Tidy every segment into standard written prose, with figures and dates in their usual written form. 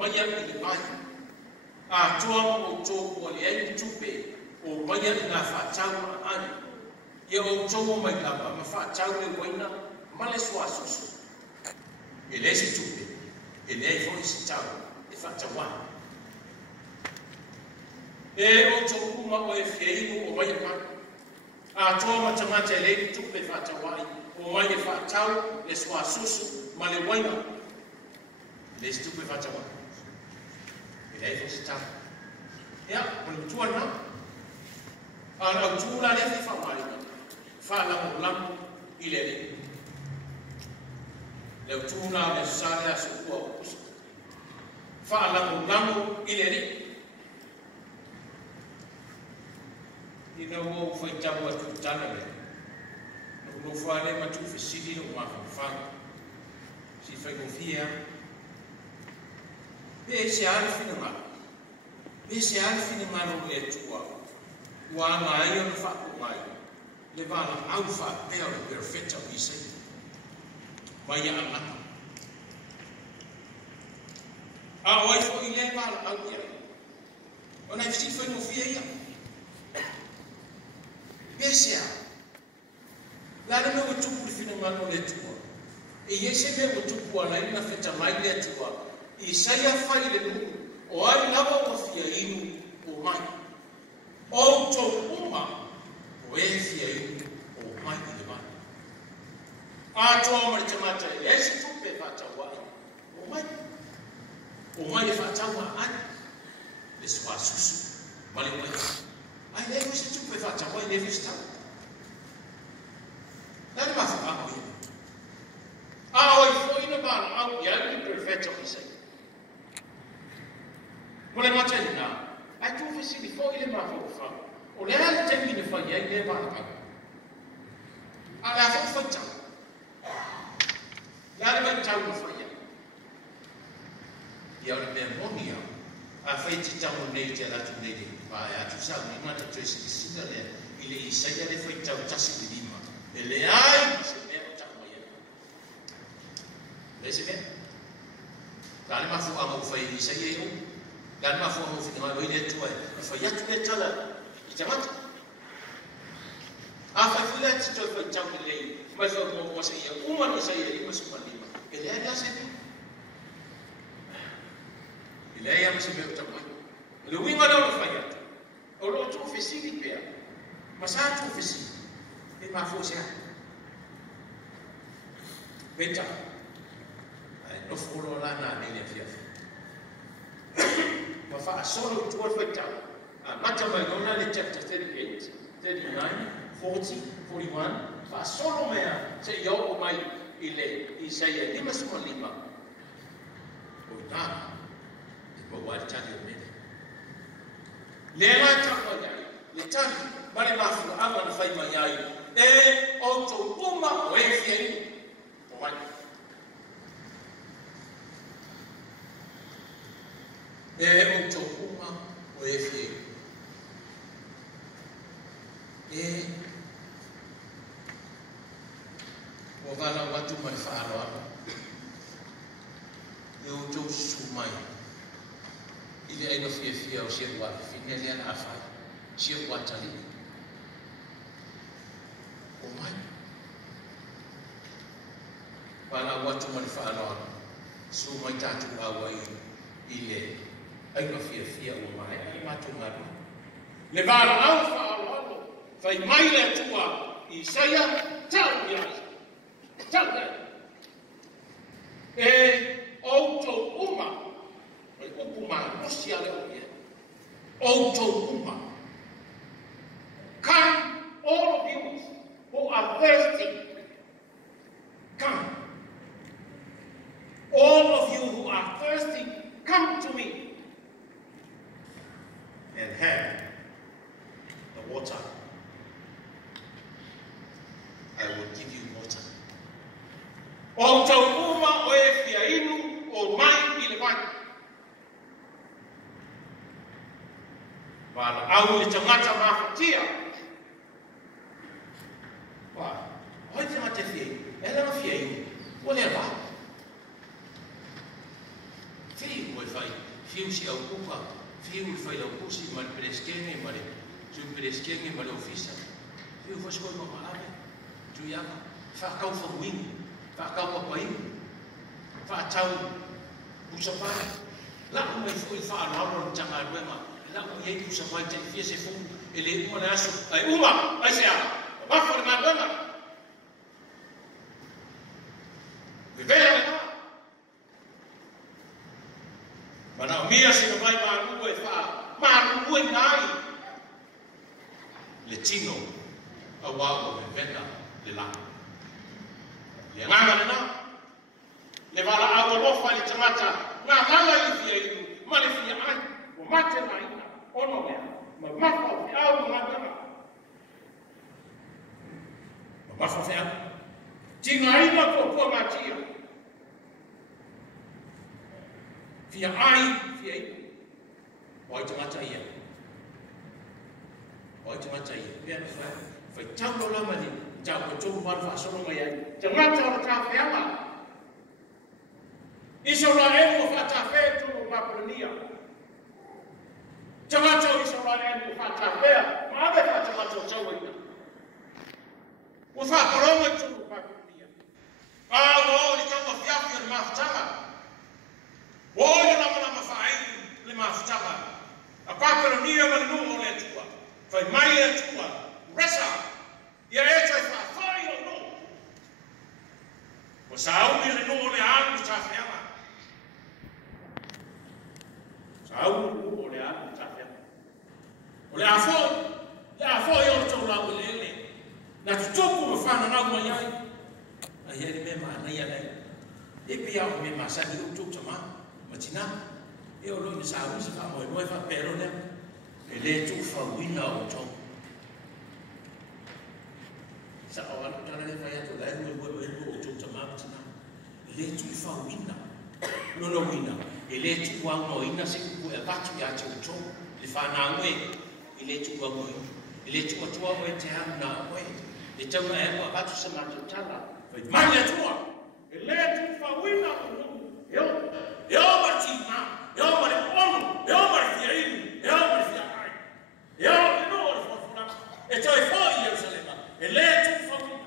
maya i mai. Atua o tō o le ai tupe o maya i ngā whātau ani. Ia o tō mai lava ma whātau le waina ma le soa susu. E le si tupe, e le ai fōi si tau, e whātawa. E o tō uma o e whieinu o maya mai. Atua ma tamata e le tupe whātawai o maya whātau le soa susu ma le waina. Le si tupe whātawai. Ele é você tá, quando tu não, a altura é de falar, fala o lampo e ele, o tu não é necessário a sua opus, fala o lampo e ele, e não foi tão atutado, não foi nem mais difícil uma fala, se foi confia. Ese alfine malo le tua. Wa mai o fa mai. Le bala alfa per perfetta vise. Vai ana. A oi fo ile bala au ya. Ona fisi foi no fia. Ese la no me tu fine malo le tua. E ese me tu ala ina feta mai le tua. I saia fai le nuku, o ai lava o fia inu o mai. O tō uma, o e fia inu o mai i le mai. A tō amare te mata e esi tupe whātawai, o mai. O mai e whātawa ai, le swa susu, ma le mai. Ai le esi tupe whātawai, le esi tau. Nare ma whakamo inu. A oi fo ina mana au i ai perfetto i sei. Mo le matena, ai tu fesi di foi le mafu fa. O le ala termine fa ia le ba ka. Ala fa fa. La le ba tau fa ia. Ia le Manuia. A feiti tau nei te la tu nei. Pa ia tu sa ni mata tu si sida le ile isaia le foi tau tasi di lima. E le ai se me o tau ia. Le se me. La le mafu amo fa isaia io. Dan ma fo mo fiti ma lo ile tu e fa ya tu le tala I tamata a fa tu le tu fa tau le ma fa mo sa ia uma no sa ia ma su lima ele era se ele ia ma se me ta mai le winga no fa ya o lo tu fesi di pe ma sa tu fesi e ma fo se beta no fo lana ne fia ma fa solo tu fa tau mata mai ona le chapter 38 39 40 41 fa solo mea se yo o mai ile Isaia lima suma lima o na e mo wa tani o mene le la tau ai le tani mare ma fu ama na fai mai ai e o to uma o e fie o mai e o to uma o e fie e o vala watu mai whaaloa e o tau sumai i le aina fia o sia wale fine lea na awhai sia watali o mai vala watu mai whaaloa sumai tatu awa i le aina fia o mai ai matu ngaro le vala au whaaloa fai mai le atua Isaia tau iai tau e outo uma e upuma nosi ale o ia outo uma come all of you who are thirsty come all of you who are thirsty come to me and have the water I will give you water. O tau uma o e fia inu o mai I le mai. Wala au le tangata mafatia. Wala, hoi tangata fia inu. E lana fia inu. O le ala. Fia inu e fai. fiu si au kupa, fiu I whai lau kusi, ma le pereskenge, ma le tu pereskenge, ma le ofisa. Fiu faskoi ma maame, tu yaka, whakau whakuini, whakau papaini, whakatau pusapara. Lau mai fui whaararo ni tanga ruenga, lau iei pusapai te fia se fu, ele uma le aso, ai uma, ai se a, wafo le ngā ruenga. Vivea le ngā. Mana mia se vai maru e nai le tino auauna me vena le lana. Le nganga le na, le wala awalofa le tangata, ngā nganga I fia inu, ma le fia ai, o mate na ina, ono mea, ma mafa o te au ngā nganga. Ma mafa fea, tinga ina po matia. Fia ai, fia iku. Oi tangata ia. Oi tangata ia. Pea na whai tau lo lama ni, tau ko tuku mara whaasono mai ai. Tangata o ta whianga. Iso la enu o whata whea tuku Manuia. Tangata o iso la enu o whata whea, ma ave whata o tau ina. O whakaronga tuku Manuia. O li tau a whiawhia ni mawhtanga. Oia lama whaai le mawhitanga. A Manuia ma nuo le atua. Whai mai le atua. Resa. Ia e tai whawhai o no. O saumi le nuo le anu tawhianga. Saumi le nuo le anu tawhianga. O le afoi o tau lau lele. Na tutuku me whana nau mai ai. A hieri me maa nei anei. E pia o me masani utuk tamaa. Matina, e o loi sa ui se fa mo fa pero ne e le tu fa wina o to sa o ana tana le fa ya to dai mo o to tama matina e le tu fa wina no wina e le tu wa no ina se ku e batu ya to le fa na ngwe e le tu wa mo e le tu wa to mo te ha na mo e te ma e ko batu se ma to tala ma le tu e le tu fa wina yo martina, yo mare ono, yo mare fiainu, yo mare fiai. Yo no folafolaina. E toi foi Jerusalema. E le tu famina.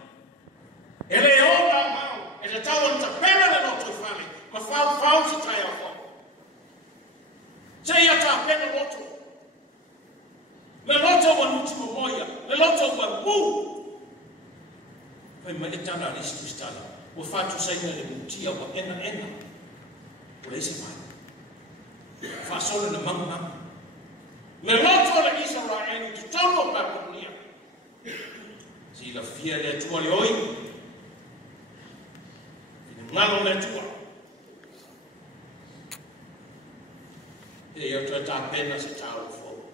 E le ora mau, e le tau ta pena le lotu fale. Ma fau se taeao fo. Se ia ta pena lotu. Le lotu wa nuti mo moia, le lotu wa mu. Kai mai tana listu stala. O fatu sai le mutia wa ena. O le se mai. Fasole na mama. Le loto le Israel tu tono Manuia. Si la fia le tua le oi. Ni ngalo le tua. E io tra ta pena se tau fo.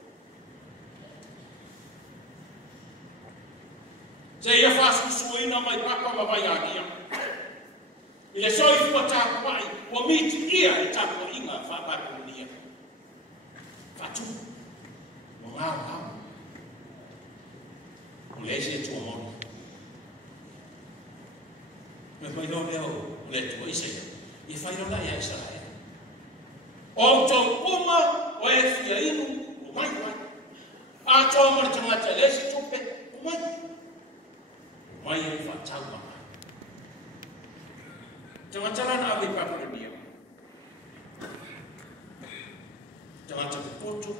Se ia fasu suina mai papa ma vai agia. Ile soi fu ta mai, o miti ia e ta ko inga fa Manuia. Fatu. Ngau. O lese tu mo. Me vai no leo, le tu ise. E fai no la ia Israel. O to uma o e fia inu, o mai. A to mo te mata lese tu pe, o mai. Mai e fa tau ma. Jangan jalan awi Manuia. Jangan campur kotor,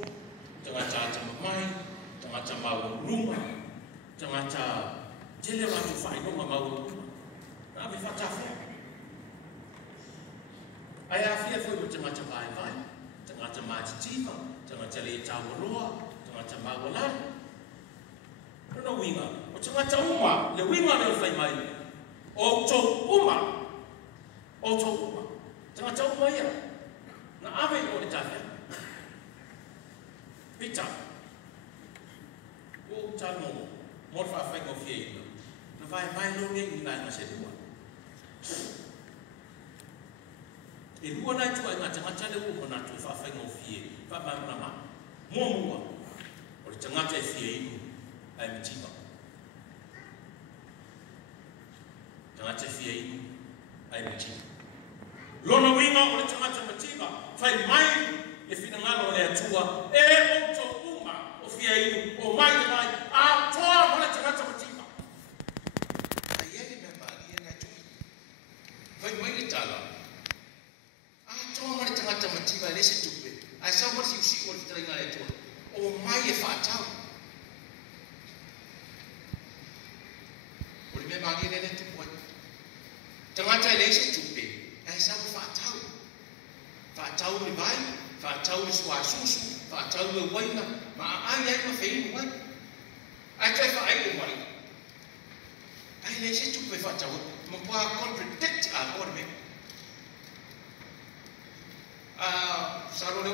jangan campur mai, jangan campur rumah, jangan campur jele waktu faino mau rumah. Tapi fatafia. Ayah fia foi macam-macam vai, jangan macam jiwa, jangan cari campur roa, jangan campur lana. Nono winga, macam-macam uma, le winga le fai mai. Oto uma, jangan campur ya. Na ave ko ditafia. Pita. O tano, morfa fai ko fie. Na vai mai no ngi ngai na se dua. E lua na tu ai ngata le ko na tu fa fai ko fie. Fa ba na ma. Mo. O tangata e fie inu ai mitiba. Tangata fie inu ai mitiba. Lona winga o tangata mitiba. Fai mai e fina ngalo le atua e o to uma o fia i o mai a toa mole tangata matima ai ele me mali na tu vai mai le tala a toa mole tangata matima le se tupe a sa mo si o le tanga le atua o mai e fatau o le me mali le tupe tangata le se tupe a sa mo fatau fatau le vai fatau le sua susu fatau le waina ma ai ma fei mai ai trai fa ai mai ai le se tupe fatau mo pa contradict a orme saro le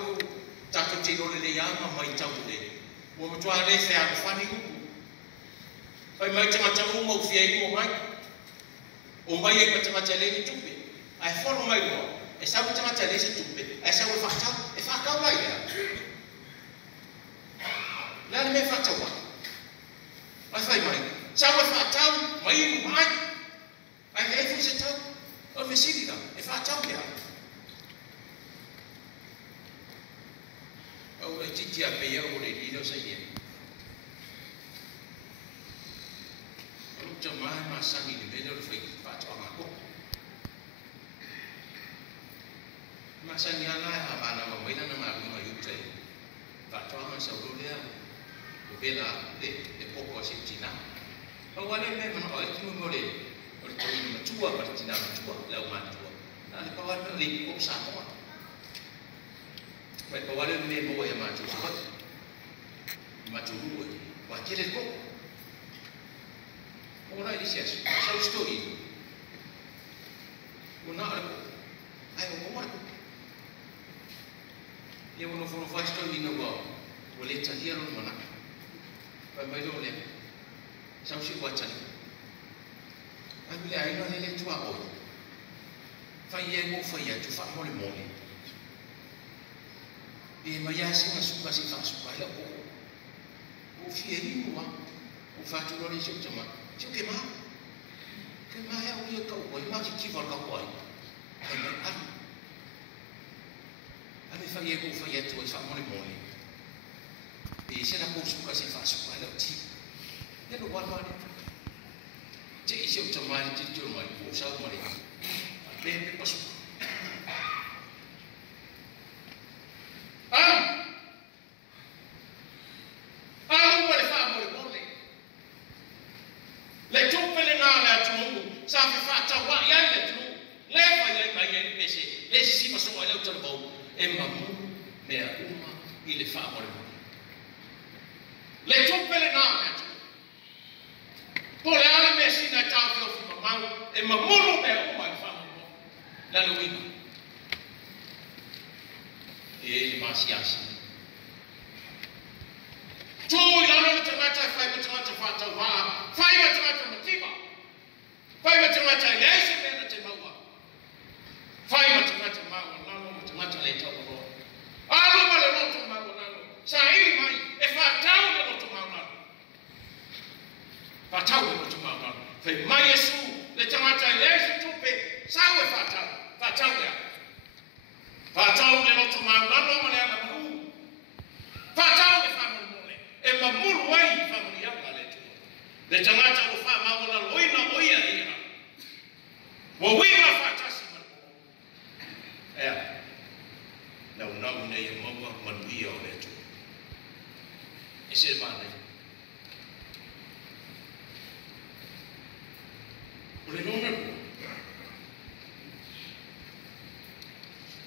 tato tino le yama mai tau le mo mo tua le fe a fani ku ai mai tanga tanga mo fiei mo mai o mai e tanga tele ni tupe ai follow mai mo e sa tanga tele se tupe ai sa o fatau e fa ka mai la me fatau ai fai mai sa o fatau mai mai ai e fu se tau o me sidi da e fatau ya o e titi a pe o le dilo sa ye o te mai ma sa ni de velo fai fatau ma ko ma sa ni ala ha ba na ma mai na ma ma yu te fatau ma sa ro le o vela de poco si tina o wale me ma o tu mo le o te ni ma tua ma tina ma tua la o ma tua na le pa wa le ko sa mo vai pa wale me mo e ma tua ma tu ru wa ke le ko ora i sia sa story o na ai o mo ia uno fono fa story no go o le talia ro mana vai mai do le sa si wa tani ai le ai no le tua o fa ye mo fa ya tu fa mo le mo le e mai ya si ma su pa si fa su pa la o fie ni mo o fa tu lo le si tama si ke ma ya o ye ka o ma ki va ka ko ai me a ave fa ye ko fa ye tu fa mo le mo le e se la ko su ka si fa su pa la ti ne lo wa ma ne je isi o tama ti tu ma ko sa mo le be pa su le tupe le nga le atu sa fa fa ta wa ya le tu le fa ya mai ya pese le si pa so wa le tu bo e ma mu me a uma i le fa mo le tupe le nga le atu po le ala me si na ta fi o fi ma mau e ma mu me a uma i fa mo la lo wi e ma si asi tu la no te mata fai te mata fa ta wa fai te mata matima fai te mata le se me na te maua fai te mata maua na no te mata le ta ro alo ma le no te maua na no sa i mai e fa ta le no te maua na fa ta le no te maua na fai mai Yesu le te mata le se tu pe sa we fa ta le fa ta le no te maua na no ma le na mu fa ta le fa e ma mulu ai familia le tu le tangata o fa ma ona loina oia ina wo wina fa tasi ma na ne mama Manuia o le tu e se ma ne o le nona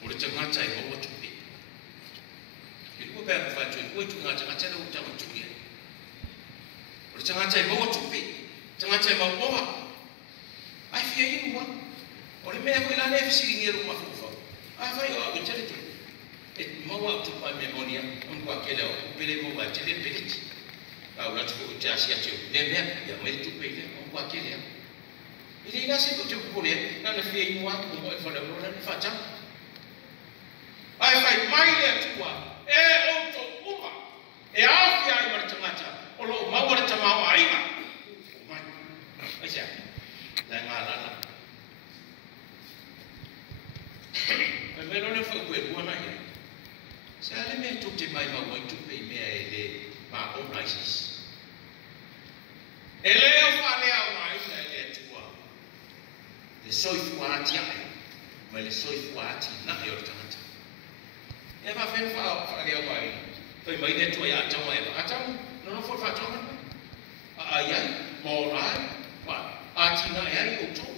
o le tangata e mo tu ko pe fa tu ko tu nga tanga tele uta mo tu ye o tanga tele mo tu pe tanga tele mo wa ai fie ni mo o le me ko la ne fisi ni ru ma fu fa ai fa yo ko tele tu e mo wa tu pa memoria on ko akele o pele mo wa tele pele ti a o tu ko ta sia tu le me ya me tu pe le on ko akele ile ina se ko tu ko le na le fie ni wa ko mo fa le ro na fa ta ai fa mai le tu wa e o to uma e afia i martamata o lo maua le tamao ainga o mai asia la ngala me tu te mai maua tu pe mea e le ma o naisis. E leo whalea o mai na e le atua. Le soifu ati ai, ma le soifu ati na e o tangata. E ma when whalea o mai, whai mai ne tua ia atama e wa atamu, no fo whatama. Ai ai, mō rai, ati na e ai o tō.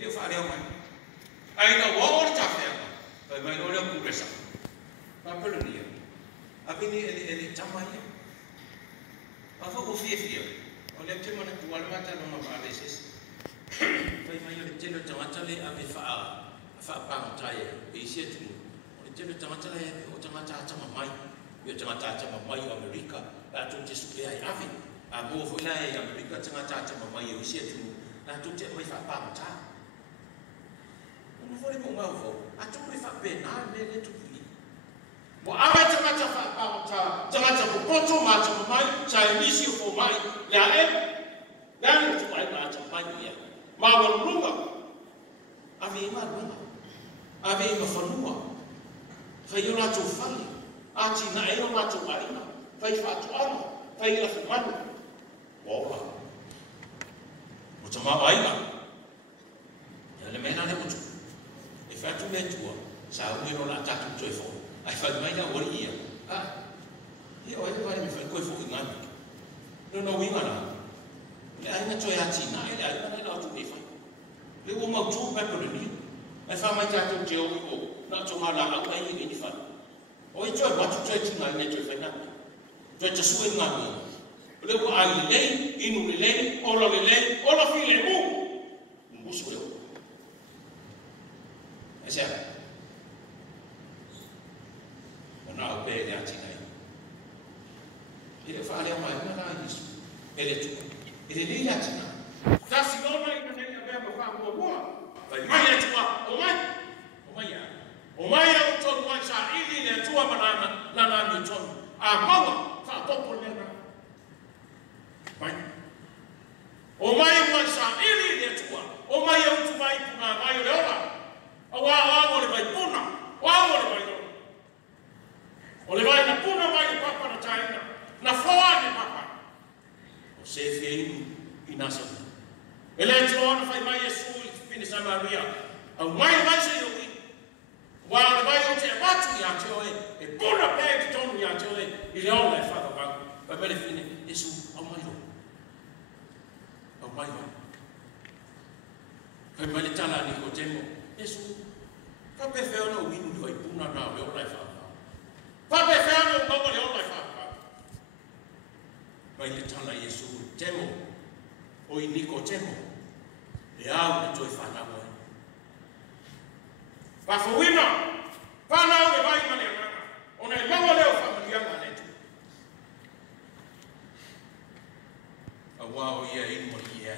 Leo whalea o mai. Ai na wawar tawhea, whai mai no leo kuresa. Papelunia. Apini ele tamaya. Apa ko fia. Oleh tu mana tuan mata nama babeses. Pai mai ole telo tamata le ave fa pangtaya. Isia tu. Ole telo tamata le o tamata tama mai. Yo tamata tama mai o Amerika. La tu te suke ai ave. A mo foi lá em Amerika tamata tama mai o isia tu. La tu te mai fa pangta. Não vou lhe congar o voo. A tu me fa pena, me le tu. Mo ava tamata fa tamata ko poto mata mai Chinese ko mai ya ya tu mai mata mai ya ma wa lunga ave ma lunga ave ma fanua fa yo la tu fali ati na e la tu aina fa fa tu ana fa ila fu manu wa mo tama aina ya le mena le mutu e fa tu me tu sa u no la ta tu fo ai fa mai na ori ia ia o ai me fa ko fo ngana no winga na le ai na toya tina ele ai na tu me fa le o ma tu pa ko ni ai fa mai ta tu je o na to ma la ai ni ni fa o i to ma tu te tina ne to fa na to te su ngana le o ai le inu le o lo le o lo fi le mu musu le esa na pe le ati nei ele fa ale mai na isso ele tu ele nem ati na ta si no mai na nei ave ma fa mo vai mai ati wa o mai o to mai sa ili le tu banana lana mi to a maua fa to po le na mai o mai wa sa ili le tu o mai o tu mai na mai le ora wa le mai puna wa le mai o le vai na puna mai papa na taina na foa ni papa o se fei inasa ele te ona fai mai Yesu fini Samaria au mai se yo wa le vai o te batu ya te oe e puna pe te tonu ya te oe i le ona e faafofogaaga pa mele fini Yesu au mai kai mai le tala ni ko temo Yesu ka pe fe ona winu do i puna na me o lai fa Pape fano baba le ona fa. Vai le tala Yesu temo. O iniko temo. Le au le toi fa na mo. Pa fowina. Pa na o le vai mane na. Ona e mawa le o fa malia mane tu. A wa o ia in mo ia.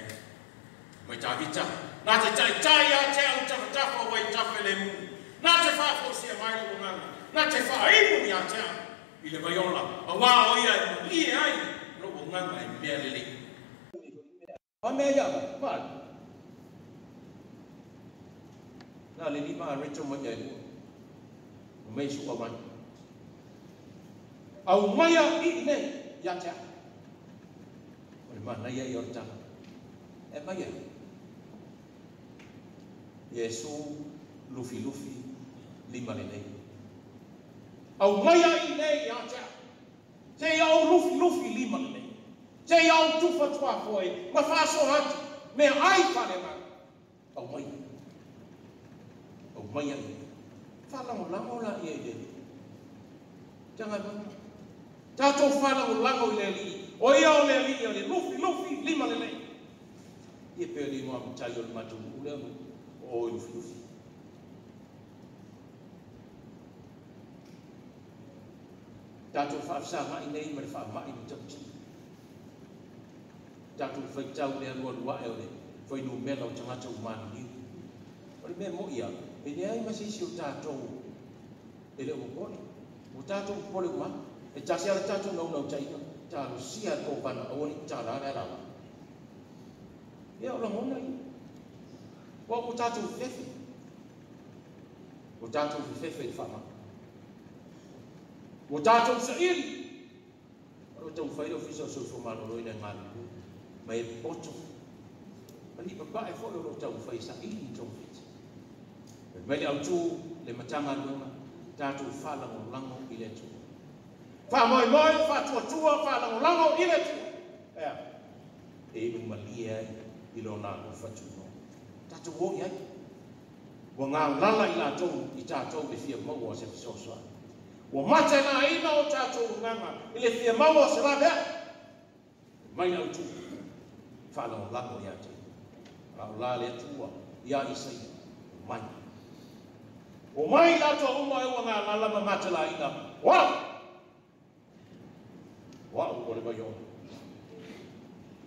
Mai ta vita. Na te tai ya te au ta fa wai ta fele mu. Na te fa fo sia mai o ngana. Na te whaaimu ia tea i le vaiola. A wā o ia i ai no o nganga i mea lele. Pa mea iawa, pāli. Nā le ni pā reto mai ai mua. O mei sua mai. Au maia i nei ia tea. O le mana ia i o tanga. E maia. Yesu lufi lima lenei. Au maia i nei ia tea. Te au lufi lima nei. Te au tufa tua koe. Ma whaso hatu. Mea ai whare mai. Au maia. Au maia i nei. Whalango la i e leli. Tanga mana. Tātou whalango i leli. O ia o leli i o le lufi lima nei. Ia pēr i noa mtai o le matu ule o lufi. Tātou whaafsa mai nei ma le wha mai ni tauti. Tātou whaitau le alua e o le whainu mela o tangata umanu ni. O le mea mo ia, e ne ai masisi o tātou e le o pole. O tātou pole uma, e tasi ala tātou nau taina, tātou sia tō pana o ni tāra ala rawa. Ia o la mona i. O tātou fefe. O tātou fefe i whama. Mo tātou sa ili. O tau whaira whisa o soifo maloloina ngālu. Mai e poto. Mani papa e whoi o tau whai sa ili tau whita. Mai le au tū le matanga luenga. Tātou whālangolango i le tū. Whamoimoi, whatuatua, whālangolango i le tū. Ea. E imu malia i lo nā o whatuno. Tātou o iai. Wa ngā lala i lātou i tātou le fia maua se fisosoa. Wa mate nā ina o tātou nganga i le fia maua se rābea. Mai au tū. Whālangolango i ate. Au lā le tua i a isai. Mai. O mai lātou uma e wa ngā lala ma mate la ina. Wau! Wau o le mai o.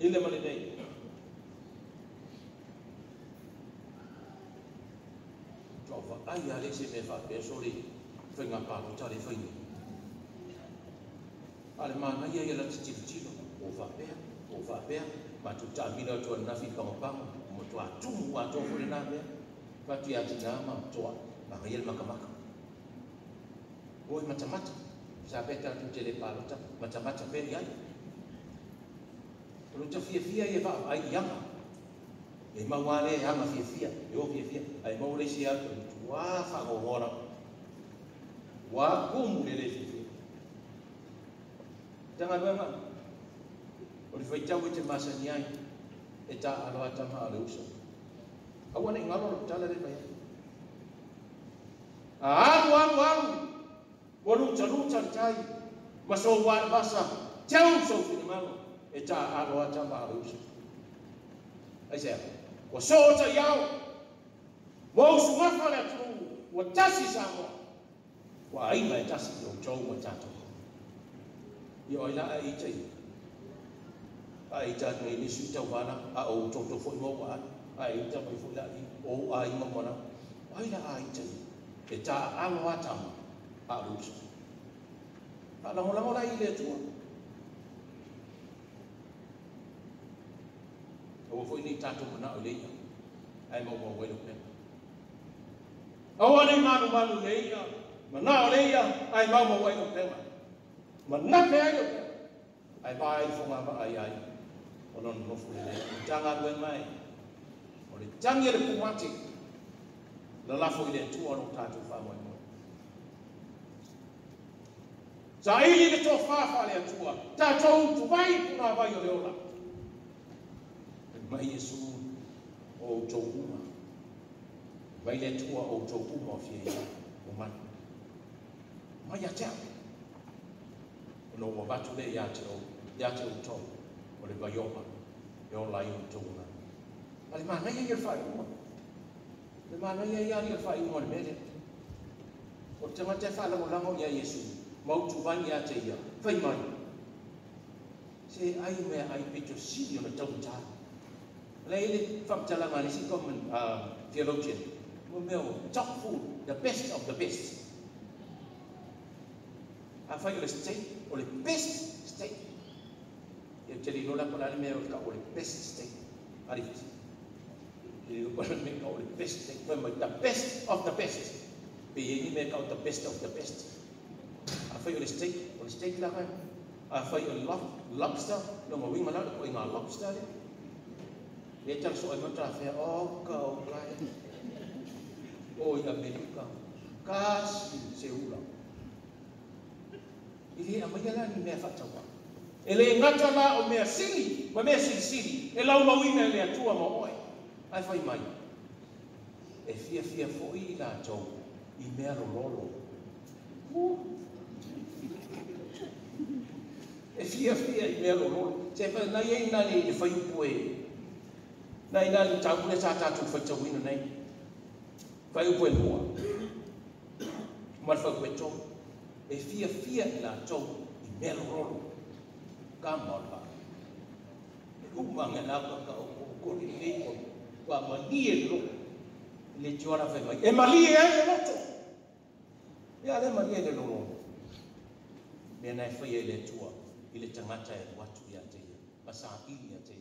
Ile ma lenei. Tova ai ale se me fa pe sori whenga pālo tare whaini. Ale mana ia la titilo o whapea, ma tu tā mina tua nafi pangapanga, mo tua tumu a tō kore nā mea, patu ia tina ma toa, ma ia makamaka. Oi matamata, sa peta tu te le pālota, matamata peri ai. Pero ta fia e va ai yanga. E mawale hanga fia, e o fia, ai maule si atu, wa whangongora. Wa kumu le fia. Tanga luenga, o le whaitau e te masani ai, e tā aloha tama ale uso. Awane ngaro tala le mai. Alu, waluta tai, maso wana basa, tau so finimalo, e tā aloha tama ale uso. Ai sea, wa sota iau, wa usu mafale atu, wa tasi Samoa, wa aima e tasi o tau ma tato. Ia oila a i tei. A i tātou e nisu tau wana, a o toto fwoi mo wa a i tātou i fwoi laki, o a i mamona. Oila a i tei. E tā aloha tama, a lusa. A langolango la i le tua. O fwoi ni tātou mana o leia. Ai mau welo pena. Awane manu leia. Mana o leia, ai mau welo pena. Mana pe ai vai fonga ba ai ono no fu le tanga ben mai o le tangi le kumati la fo ile tu ono tatu fa mo sa ili le to fa le tua tatu tu vai kuna vai o le ola mai Yesu o to uma vai le tua o to uma fie o man mai ya tia no wa batu le ya te o to o le vaioma e o lai o tōna. Ale mana ia whai uma. Le mana ia whai uma le mele. O te mate whalagolango ia Yesu, mautu vani a te ia, whai mai. Se ai mea ai pito siri o na tau tā. Le ele whamtalanga le si common theologian, mo meo top food, the best of the best. A whai o le state, o le best state. E te li lola kona le mea o ka o le best state. Arifiti. Te li lola le mea ka o le best state. Wema, the best of the best. Pe yengi mea ka o the best of the best. A whai o le state la kai. A whai o le lobster, no ma winga lalo ko inga lobster le. Le tal so e mata whea, o ka o kai. O i Amerika. Kasi se ula. Ili a mayala ni mea whatawa. E le ngata la o mea sili, ma mea sili, e lau mawina e le atua ma oe. Ai whai mai. E fia foi i la tau, i mea rololo. E fia i mea rololo. Se whai nai e nani e whai upo e. Nai nani tau kune sa tatu whai tau ina nei. Whai upo e mua. Marwha kwe tau. E fia i la tau, i mea rololo. Kamala. Kumanga na ka ko ni ko wa manie lo le jora fe mai. E manie e loto. Ya le manie le lo. Me na fe le tua, ile tangata e watu ya te. Masa ili ya te.